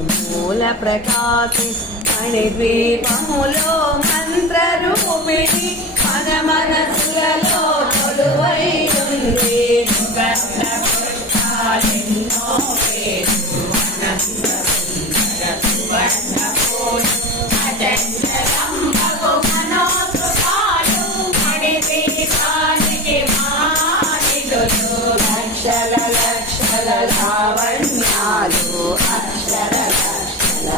మూల ప్రకాశి మణిద్వీపములో మంత్రరూపిణి మన మనసులలో కొలువై ఉంది. లక్షల లక్షల లావణ్యాలు అక్షర లక్షల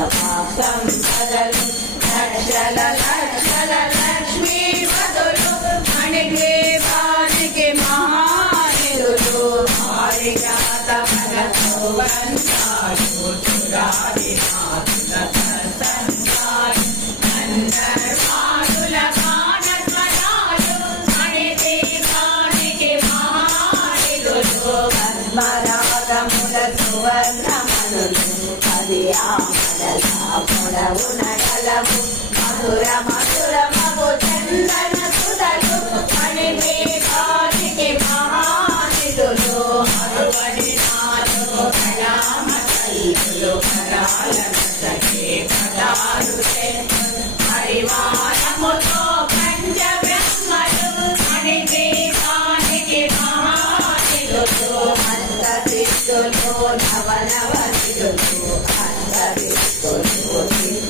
సంపదలు లక్షల లక్షల లక్ష్మీపదులు మణిద్వీపానికి మహానిధులు పారిజాత ఫల సౌవర్ణాలు సురాదినాథుల సంసారు గంధర్వాదుల గానస్వరాలు మణిద్వీపానికి మహానిధులు పద్మరాగముల సువర్ణమణులు పదియామడల పొడవున గలవు మధుర మధుర మగు చందన సుధలు మణిద్వీపానికి మహానిధులు మరువని నాదు కళామతల్లులు కరాలను సఖే పదాలు పరివారముతో పంచబ్రహ్మలు మణిద్వీపానికి మహానిధులు అంతరిక్షులు నవనవనిధులు అంతరిక్షులు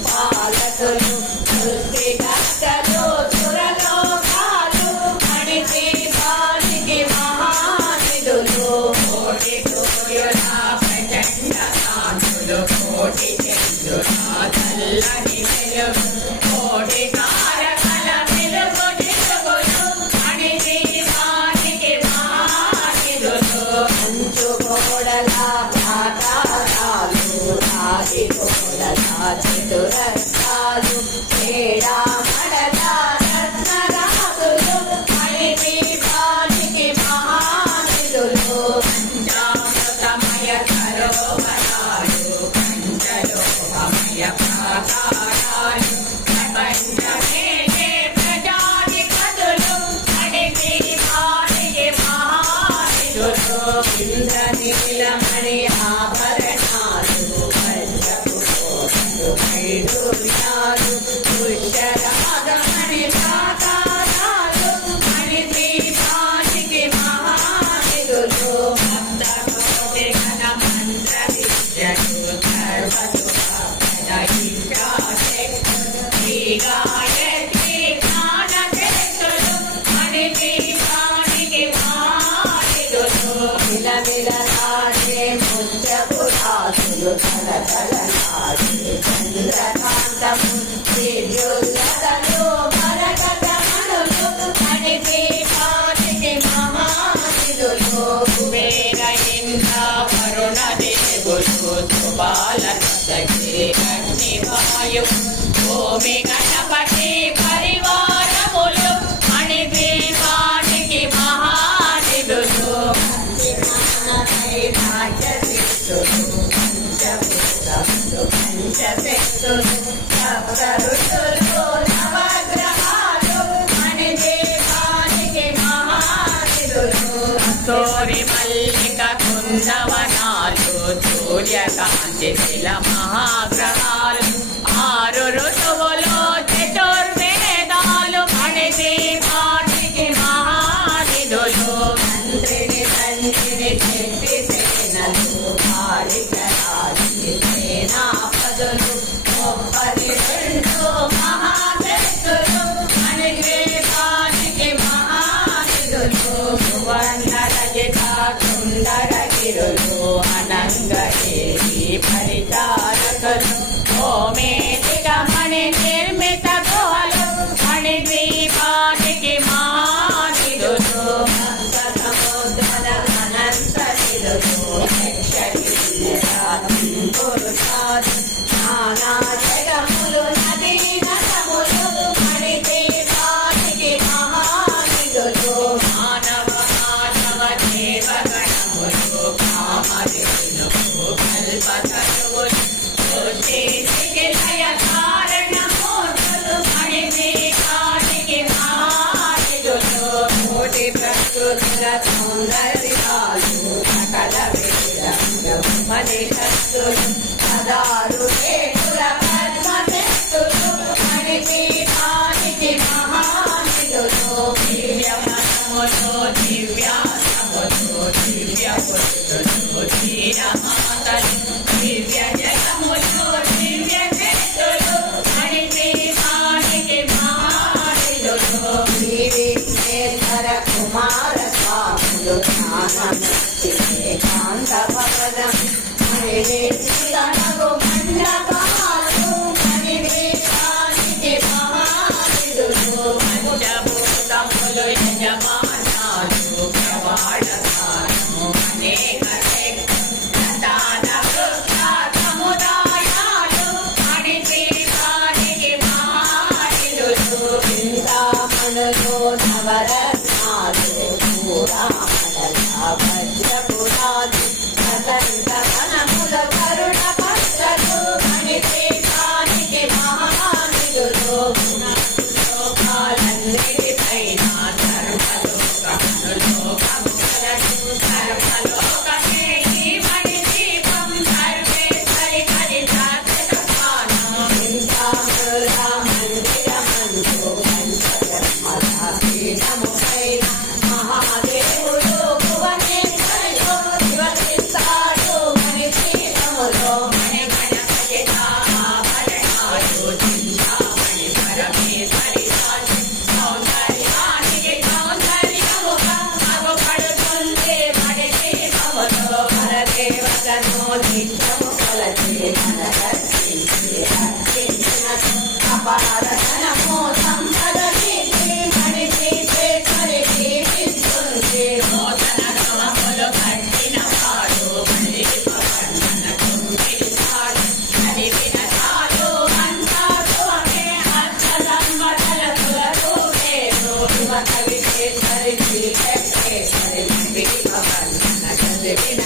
పాలకులు సృష్టికర్తలు సురలోకాలు మణిద్వీపానికి మహానిధులు కోటి సూర్యుల ప్రచండ కాంతులు కోటి చంద్రుల చల్లని వెలుగు కోటి తారకల వెలుగు దిగులు మణిద్వీపానికి మహానిధులు మంచు గోడల ప్రాకారాలు రాగి గోడల చతురస్రాలు క్రీడామడల రత్నరాసులు మణిద్వీపానికి మహానిధులు పంచామృతమయ సరోవరాలు పంచలోహమయ ప్రాకారాలు ప్రపంచమేలే ప్రజాధిపతులు మణిద్వీపానికి మహానిధులు ఇంద్రనీలమణి ఆభరణాలు పంచపురోగలు వైడూర్యాలు పుష్యరాగమణి ప్రాకారాలు మణిద్వీపానికి మహానిధులు సప్తకోటి ఘన మంత్ర విద్యలు సర్వసుఖ గాయత్రి జ్ఞానశక్తులు మణిద్వీపానికి మహానిధులు విలవిలలాడే ముత్యపురాసులు తలతలలాడే చంద్రకాంతము విద్యుల్లతలు మరకతమణులు మణిద్వీపానికి మహానిధులు కుబేర ఇంద్ర వరుణ దేవులు సుబాలక సఖి అగ్నివాయు భూమి గణపతి పరివారములు మణిద్వీపానికి మహానిధులు పంచశక్తులు సప్తఋషులు నవగ్రహాలు మణిద్వీపానికి మహానిధులు తోరి మల్లిక కుందవనాలు సూర్యకాంతి శిల మహాగ్రహాలు ఆరు ఋతువులు చతుర్వేదాలు మణిద్వీపానికి మహానిధులు మంత్రిని తండ్రిని చెప్పి సేనలు కాళికరాజి సేనాపదులు 32 మహాశక్తులు మణిద్వీపానికి మహానిధులు సువర్ణరజిత సుందరగిరులు అనంగేరి పరిచారకులు ఓమేటిక మణి నిర్మిత గుహలు మణిద్వీపానికి మహానిధులు సముద్ర అనంత నిధులు నానా జగములు నదీ నదములు మణిద్వీపానికి మహానిధులు మానవ మానవ దేవగణములు కామధేనువు కల్పతరువులు సృష్టికి లయ కారణమూర్తులు మణిద్వీపానికి మహానిధులు కోటి ప్రకృతుల సౌందర్యాలు సకల వేద బ్రహ్మనిషత్తులు పదారు పాపహరణము సంపద కీర్తి మడిసి చేకరికి ఇస్తుంది నూతన గమములు కట్టిన వాడు మళ్ళీ పవన్న కుంగిస్తాడు చదివిన చాలు అంతా శుభమే అర్థ సంపదల కులకు లేదు యువత విశేషరికి ఎక్కేసరి మళ్ళీ పవన్న చదివిన